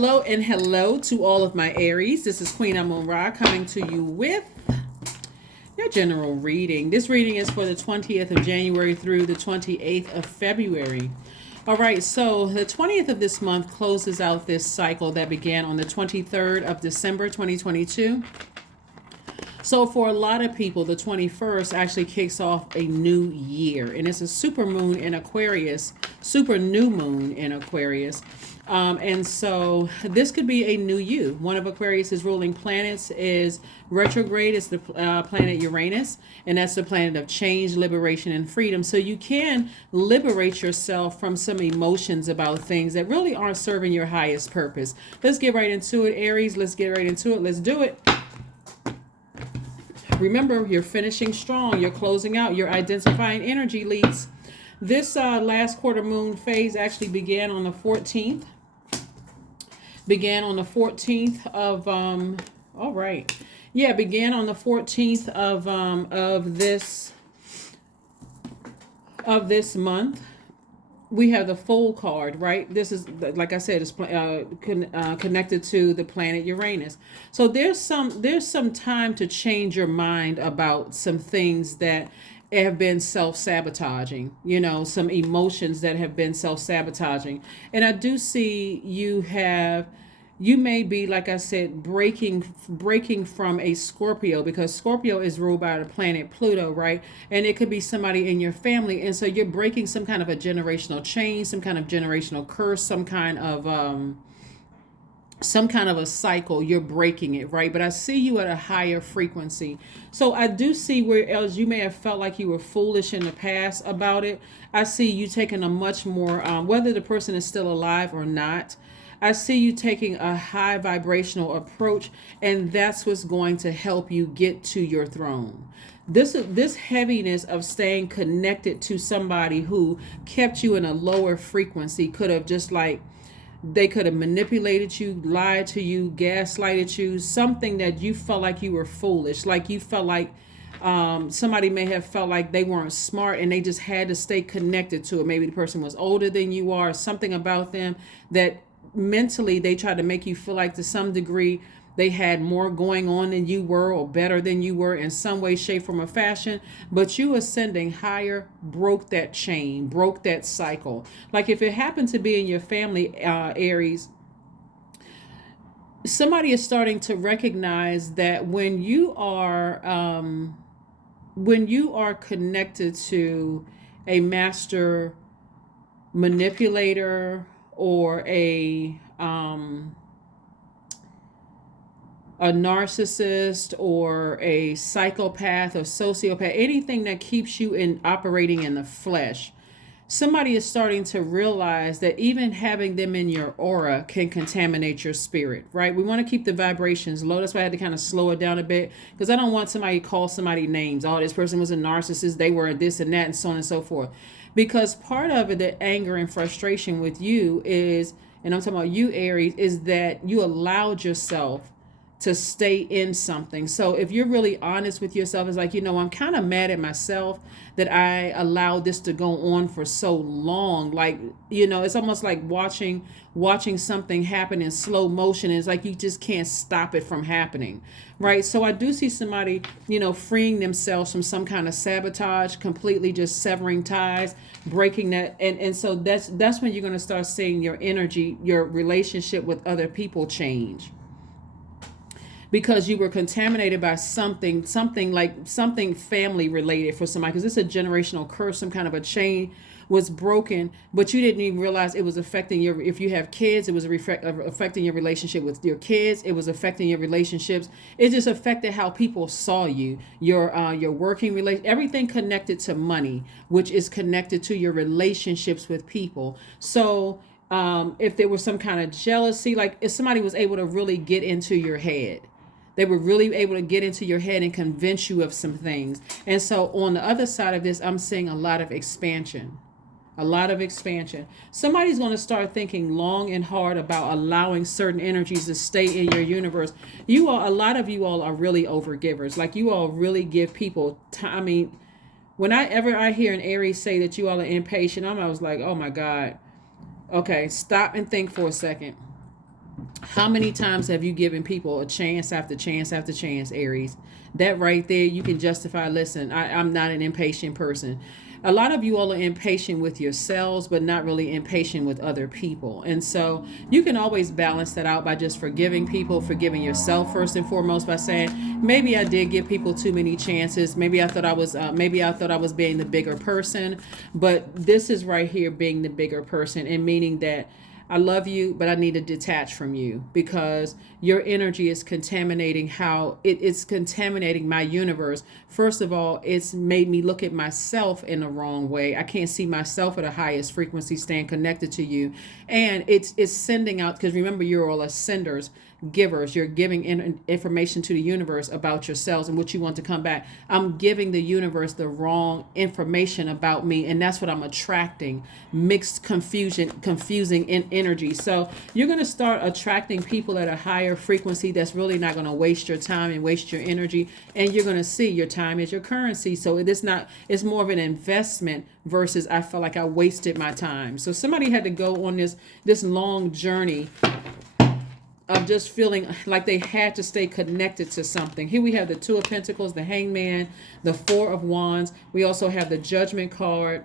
Hello and hello to all of my Aries. This is Queen Amun Ra coming to you with your general reading. This reading is for the 20th of January through the 28th of February. All right, so the 20th of this month closes out this cycle that began on the 23rd of December 2022. So for a lot of people, the 21st actually kicks off a new year, and it's a super moon in Aquarius, super new moon in Aquarius. And so this could be a new you. One of Aquarius's ruling planets is retrograde. It's the planet Uranus, and that's the planet of change, liberation, and freedom. So you can liberate yourself from some emotions about things that really aren't serving your highest purpose. Let's get right into it, Aries. Let's get right into it. Let's do it. Remember, you're finishing strong. You're closing out. You're identifying energy leads. This last quarter moon phase actually began on the 14th. Began on the 14th of all right. Yeah, began on the 14th of this month. We have the Fool card, right? This is, like I said, it's connected to the planet Uranus. So there's some time to change your mind about some things that have been self-sabotaging, some emotions that have been self-sabotaging. And I do see you may be, like I said, breaking from a Scorpio, because Scorpio is ruled by the planet Pluto, right? And it could be somebody in your family. And so you're breaking some kind of a generational chain, some kind of generational curse, some kind of a cycle. You're breaking it, right? But I see you at a higher frequency. So I do see where else you may have felt like you were foolish in the past about it. I see you taking a much more, whether the person is still alive or not, I see you taking a high vibrational approach, and that's what's going to help you get to your throne. This heaviness of staying connected to somebody who kept you in a lower frequency could have just like, they could have manipulated you, lied to you, gaslighted you, something that you felt like you were foolish, like you felt like somebody may have felt like they weren't smart and they just had to stay connected to it. Maybe the person was older than you are, something about them that mentally they tried to make you feel like to some degree they had more going on than you were, or better than you were in some way, shape, form, or fashion. But you ascending higher broke that chain, broke that cycle. Like if it happened to be in your family, Aries, somebody is starting to recognize that when you are connected to a master manipulator or a narcissist or a psychopath or sociopath, anything that keeps you in operating in the flesh, somebody is starting to realize that even having them in your aura can contaminate your spirit, right? We want to keep the vibrations low. That's why I had to kind of slow it down a bit, because I don't want somebody to call somebody names. Oh, this person was a narcissist, they were this and that, and so on and so forth. Because part of it, the anger and frustration with you is, and I'm talking about you, Aries, is that you allowed yourself to stay in something. So if you're really honest with yourself, it's like, I'm kind of mad at myself that I allowed this to go on for so long. Like, it's almost like watching something happen in slow motion. It's like you just can't stop it from happening, right? So I do see somebody, freeing themselves from some kind of sabotage, completely just severing ties, breaking that. And so that's when you're going to start seeing your energy, your relationship with other people change. Because you were contaminated by something family related for somebody, because it's a generational curse, some kind of a chain was broken, but you didn't even realize it was affecting if you have kids, it was affecting your relationship with your kids. It was affecting your relationships. It just affected how people saw you, your working relation, everything connected to money, which is connected to your relationships with people. So if there was some kind of jealousy, like if somebody was able to really get into your head, they were really able to get into your head and convince you of some things. And so on the other side of this, I'm seeing a lot of expansion. A lot of expansion. Somebody's going to start thinking long and hard about allowing certain energies to stay in your universe. A lot of you all are really overgivers. Like you all really give people time. I mean, whenever I hear an Aries say that you all are impatient, I was like, oh my God. Okay, stop and think for a second. How many times have you given people a chance after chance after chance, Aries? That right there, you can justify, listen, I'm not an impatient person. A lot of you all are impatient with yourselves, but not really impatient with other people. And so you can always balance that out by just forgiving people, forgiving yourself first and foremost by saying, maybe I did give people too many chances. Maybe I thought I was being the bigger person, but this is right here being the bigger person, and meaning that I love you, but I need to detach from you because your energy is contaminating it's contaminating my universe. First of all, it's made me look at myself in the wrong way. I can't see myself at the highest frequency staying connected to you. And it's sending out, because remember, you're all ascenders, givers. You're giving information to the universe about yourselves and what you want to come back. I'm giving the universe the wrong information about me, and that's what I'm attracting. Mixed confusing in energy. So you're going to start attracting people at a higher frequency that's really not going to waste your time and waste your energy, and you're going to see your time is your currency. So it's more of an investment versus I felt like I wasted my time. So somebody had to go on this long journey of just feeling like they had to stay connected to something. Here we have the Two of Pentacles, the Hangman, the Four of Wands. We also have the Judgment card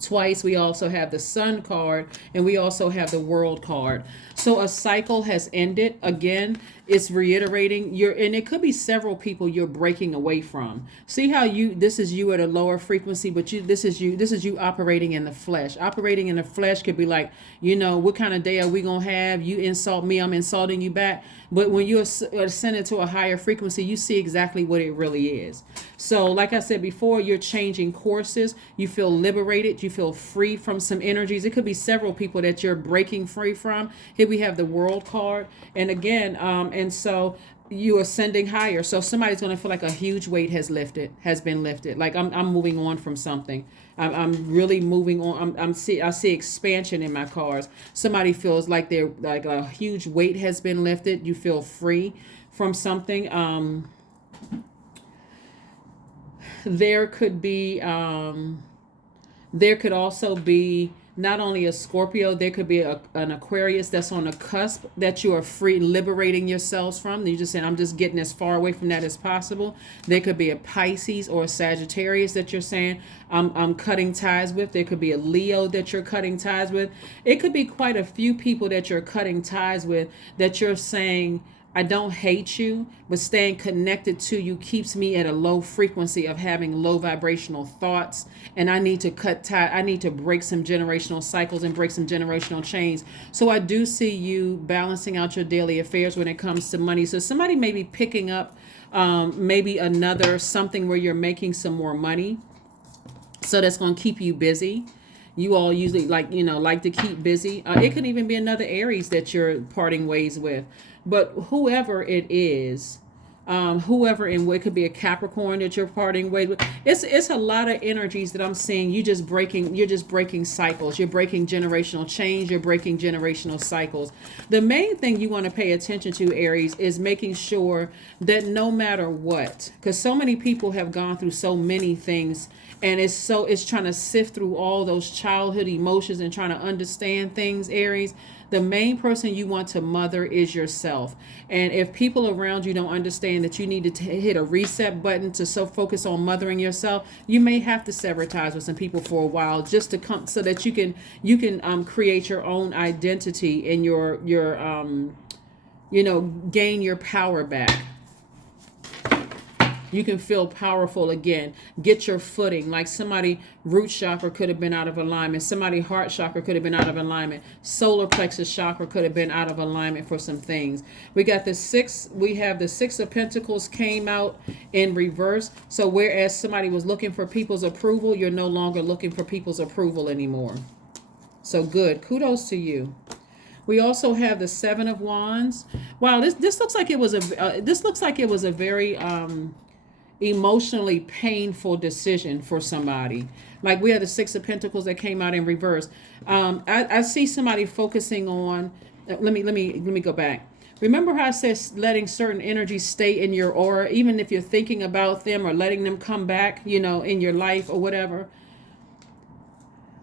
twice. We also have the Sun card, and we also have the World card. So a cycle has ended. Again, it's reiterating and it could be several people you're breaking away from. See how this is you at a lower frequency, but this is you operating in the flesh. Operating in the flesh could be like, what kind of day are we gonna have? You insult me, I'm insulting you back. But when you ascend to a higher frequency, you see exactly what it really is. So like I said before, you're changing courses. You feel liberated. You feel free from some energies. It could be several people that you're breaking free from. Here we have the World card. And again, and so you ascending higher. So somebody's going to feel like a huge weight has been lifted. Like I'm moving on from something. I'm really moving on. I see expansion in my cards. Somebody feels like they're like a huge weight has been lifted. You feel free from something. There could also be not only a Scorpio, there could be an Aquarius that's on the cusp that you are free, liberating yourselves from. You're just saying, I'm just getting as far away from that as possible. There could be a Pisces or a Sagittarius that you're saying, I'm cutting ties with. There could be a Leo that you're cutting ties with. It could be quite a few people that you're cutting ties with that you're saying, I don't hate you, but staying connected to you keeps me at a low frequency of having low vibrational thoughts. And I need to I need to break some generational cycles and break some generational chains. So I do see you balancing out your daily affairs when it comes to money. So somebody may be picking up maybe another something where you're making some more money. So that's going to keep you busy. You all usually like to keep busy. It could even be another Aries that you're parting ways with. But whoever it is, it could be a Capricorn that you're parting ways with. It's a lot of energies that I'm seeing. You're just breaking cycles. You're breaking generational change. You're breaking generational cycles. The main thing you want to pay attention to, Aries, is making sure that no matter what, because so many people have gone through so many things, and it's trying to sift through all those childhood emotions and trying to understand things, Aries. The main person you want to mother is yourself. And if people around you don't understand that you need to hit a reset button to focus on mothering yourself, you may have to sever ties with some people for a while just to come so that you can create your own identity and your gain your power back. You can feel powerful again. Get your footing. Like somebody root chakra could have been out of alignment. Somebody heart chakra could have been out of alignment. Solar plexus chakra could have been out of alignment for some things. We have the Six of Pentacles came out in reverse. So whereas somebody was looking for people's approval, you're no longer looking for people's approval anymore. So good. Kudos to you. We also have the Seven of Wands. Wow, this looks like it was a very emotionally painful decision for somebody. Like we have the Six of Pentacles that came out in reverse. I see somebody focusing on. Let me go back. Remember how I said letting certain energies stay in your aura, even if you're thinking about them or letting them come back, in your life or whatever.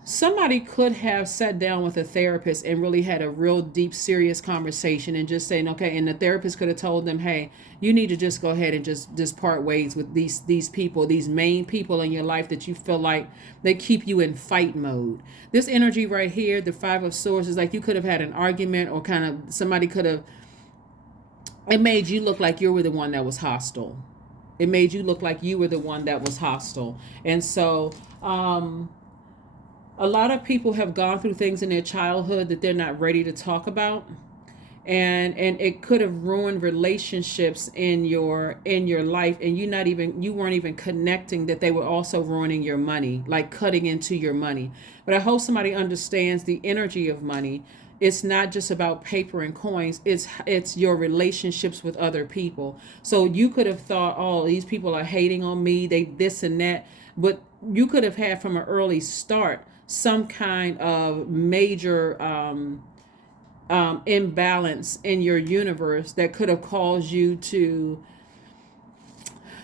somebody could have sat down with a therapist and really had a real deep, serious conversation and just saying, okay, and the therapist could have told them, hey, you need to just go ahead and just part ways with these people, these main people in your life that you feel like they keep you in fight mode. This energy right here, the Five of Swords, is like you could have had an argument, or kind of somebody could have, it made you look like you were the one that was hostile. It made you look like you were the one that was hostile. And so, a lot of people have gone through things in their childhood that they're not ready to talk about, and it could have ruined relationships in your life, and you weren't even connecting that they were also ruining your money, like cutting into your money. But I hope somebody understands the energy of money. It's not just about paper and coins. It's your relationships with other people. So you could have thought, oh, these people are hating on me, they this and that. But you could have had from an early start some kind of major imbalance in your universe that could have caused you to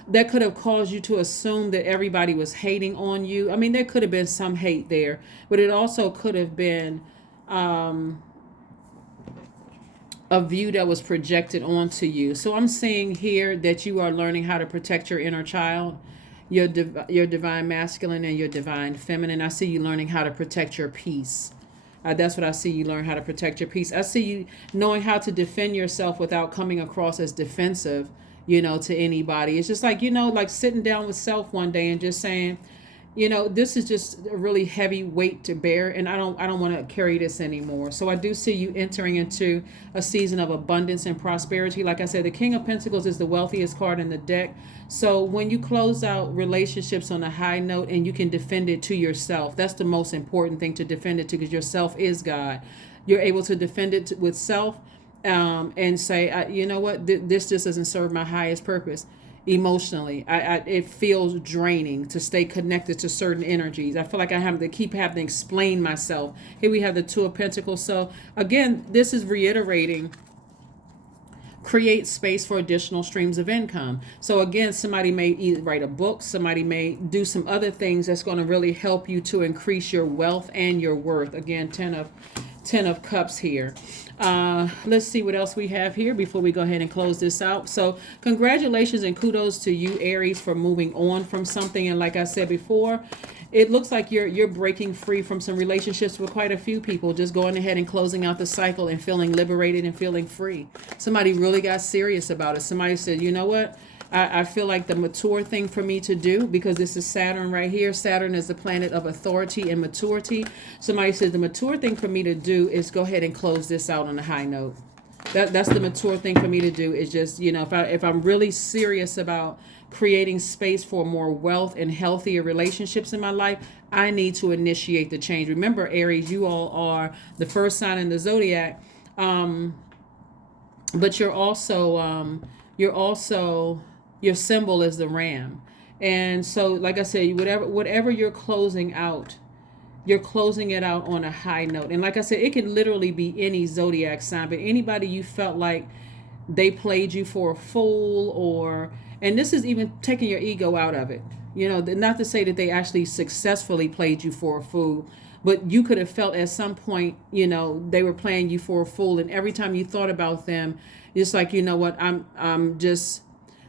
assume that everybody was hating on you. I mean, there could have been some hate there, but it also could have been a view that was projected onto you. So I'm seeing here that you are learning how to protect your inner child, your divine masculine and your divine feminine. I see you learning how to protect your peace. That's what I see you learn how to protect your peace. I see you knowing how to defend yourself without coming across as defensive, to anybody. It's just like, like sitting down with self one day and just saying, this is just a really heavy weight to bear, and I don't want to carry this anymore. So I do see you entering into a season of abundance and prosperity. Like I said, the King of Pentacles is the wealthiest card in the deck. So when you close out relationships on a high note and you can defend it to yourself, that's the most important thing, to defend it to, because yourself is God. You're able to defend it with self, and say, you know what, this just doesn't serve my highest purpose. Emotionally, it feels draining to stay connected to certain energies. I feel like I have to keep having to explain myself. Here we have the Two of Pentacles. So again, this is reiterating, create space for additional streams of income. So again, somebody may either write a book, somebody may do some other things that's going to really help you to increase your wealth and your worth. Again, Ten of Cups here. Let's see what else we have here before we go ahead and close this out. So congratulations and kudos to you, Aries, for moving on from something. And like I said before, it looks like you're breaking free from some relationships with quite a few people, just going ahead and closing out the cycle and feeling liberated and feeling free. Somebody really got serious about it. Somebody said, you know what? I feel like the mature thing for me to do, because this is Saturn right here. Saturn is the planet of authority and maturity. Somebody said the mature thing for me to do is go ahead and close this out on a high note. That's the mature thing for me to do, is just, if I'm really serious about creating space for more wealth and healthier relationships in my life, I need to initiate the change. Remember, Aries, you all are the first sign in the Zodiac, but you're also your symbol is the ram. And so, like I said, whatever you're closing out, you're closing it out on a high note. And like I said, it can literally be any zodiac sign, but anybody you felt like they played you for a fool, and this is even taking your ego out of it. Not to say that they actually successfully played you for a fool, but you could have felt at some point, they were playing you for a fool. And every time you thought about them, it's like, you know what, I'm just...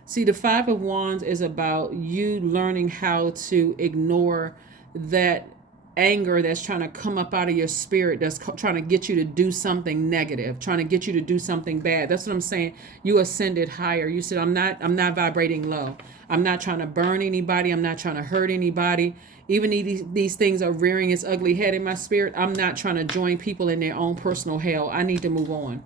See, the Five of Wands is about you learning how to ignore that anger that's trying to come up out of your spirit, that's trying to get you to do something negative, trying to get you to do something bad. That's what I'm saying. You ascended higher. You said, I'm not vibrating low. I'm not trying to burn anybody. I'm not trying to hurt anybody. Even these things are rearing its ugly head in my spirit. I'm not trying to join people in their own personal hell. I need to move on.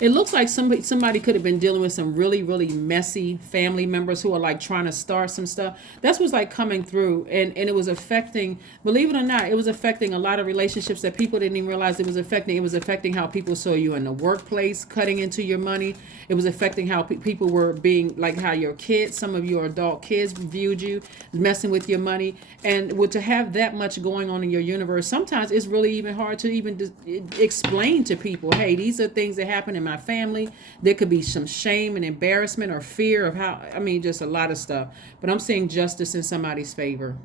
It looks like somebody could have been dealing with some really, really messy family members who are like trying to start some stuff. That's what's like coming through. And it was affecting, believe it or not, it was affecting a lot of relationships that people didn't even realize it was affecting. It was affecting how people saw you in the workplace, cutting into your money. It was affecting how people were being, like how your kids, some of your adult kids viewed you, messing with your money. And to have that much going on in your universe, sometimes it's really even hard to even explain to people, hey, these are things that happen in my family. There could be some shame and embarrassment or fear of just a lot of stuff. But I'm seeing justice in somebody's favor.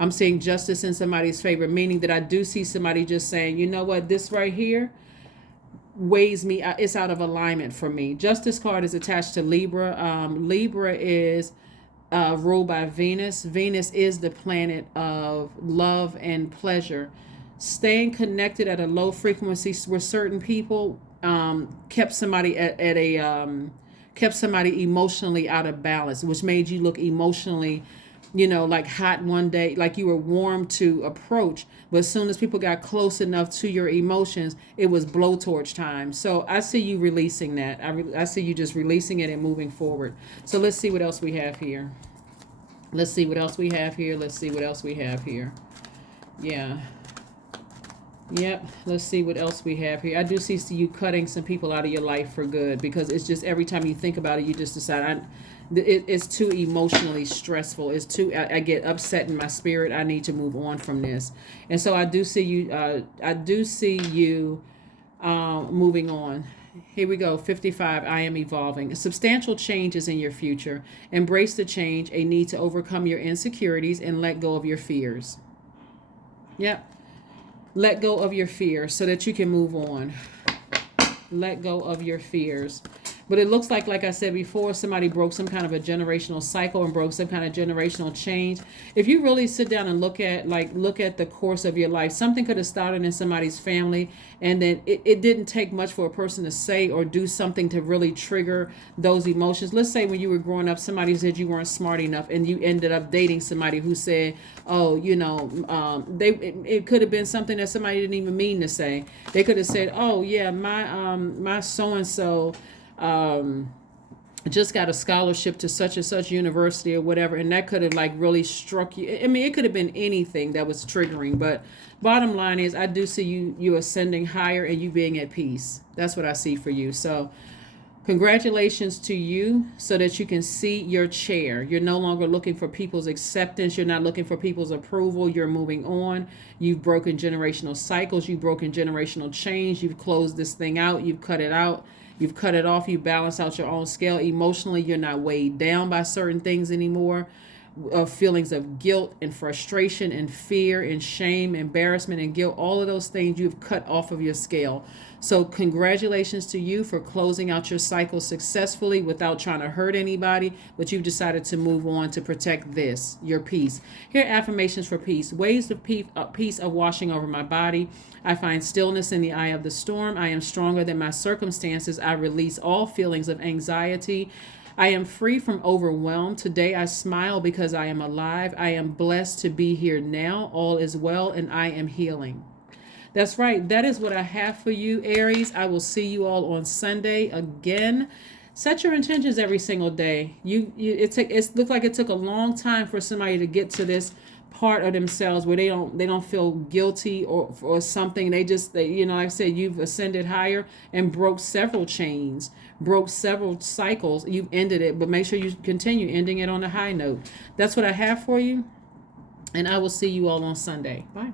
I'm seeing justice in somebody's favor, meaning that I do see somebody just saying, you know what, this right here weighs me, it's out of alignment for me. Justice card is attached to Libra. Libra is ruled by Venus. Venus is the planet of love and pleasure. Staying connected at a low frequency with certain people kept somebody at a kept somebody emotionally out of balance, which made you look emotionally, like hot one day, like you were warm to approach. But as soon as people got close enough to your emotions, it was blowtorch time. So I see you releasing that. I see you just releasing it and moving forward. So let's see what else we have here. Let's see what else we have here. Let's see what else we have here. Yeah. Yep. Let's see what else we have here. I do see you cutting some people out of your life for good, because it's just every time you think about it, you just decide, it's too emotionally stressful. It's too, I get upset in my spirit. I need to move on from this. And so I do see you, moving on. Here we go. 55. I am evolving. Substantial changes in your future. Embrace the change, a need to overcome your insecurities and let go of your fears. Yep. Let go of your fears so that you can move on. Let go of your fears. But it looks like I said before, somebody broke some kind of a generational cycle and broke some kind of generational change. If you really sit down and look at the course of your life, something could have started in somebody's family, and then it didn't take much for a person to say or do something to really trigger those emotions. Let's say when you were growing up, somebody said you weren't smart enough, and you ended up dating somebody who said, oh, it could have been something that somebody didn't even mean to say. They could have said, oh yeah, my so-and-so just got a scholarship to such and such university or whatever, and that could have really struck you. I mean, it could have been anything that was triggering, but bottom line is I do see you ascending higher and you being at peace. That's what I see for you. So congratulations to you, so that you can see your chair. You're no longer looking for people's acceptance. You're not looking for people's approval. You're moving on. You've broken generational cycles. You've broken generational change. You've closed this thing out. You've cut it out. You've cut it off. You balance out your own scale. Emotionally, you're not weighed down by certain things anymore. Feelings of guilt and frustration and fear and shame, embarrassment and guilt, all of those things you've cut off of your scale. So congratulations to you for closing out your cycle successfully without trying to hurt anybody, but you've decided to move on to protect your peace. Here are affirmations for peace. Waves of peace are washing over my body. I find stillness in the eye of the storm. I am stronger than my circumstances. I release all feelings of anxiety. I am free from overwhelm. Today I smile because I am alive. I am blessed to be here now. All is well and I am healing. That's right. That is what I have for you, Aries. I will see you all on Sunday again. Set your intentions every single day. It looked like it took a long time for somebody to get to this part of themselves where they don't feel guilty or something. Like I said, you've ascended higher and broke several chains, broke several cycles. You've ended it, but make sure you continue ending it on a high note. That's what I have for you, and I will see you all on Sunday. Bye.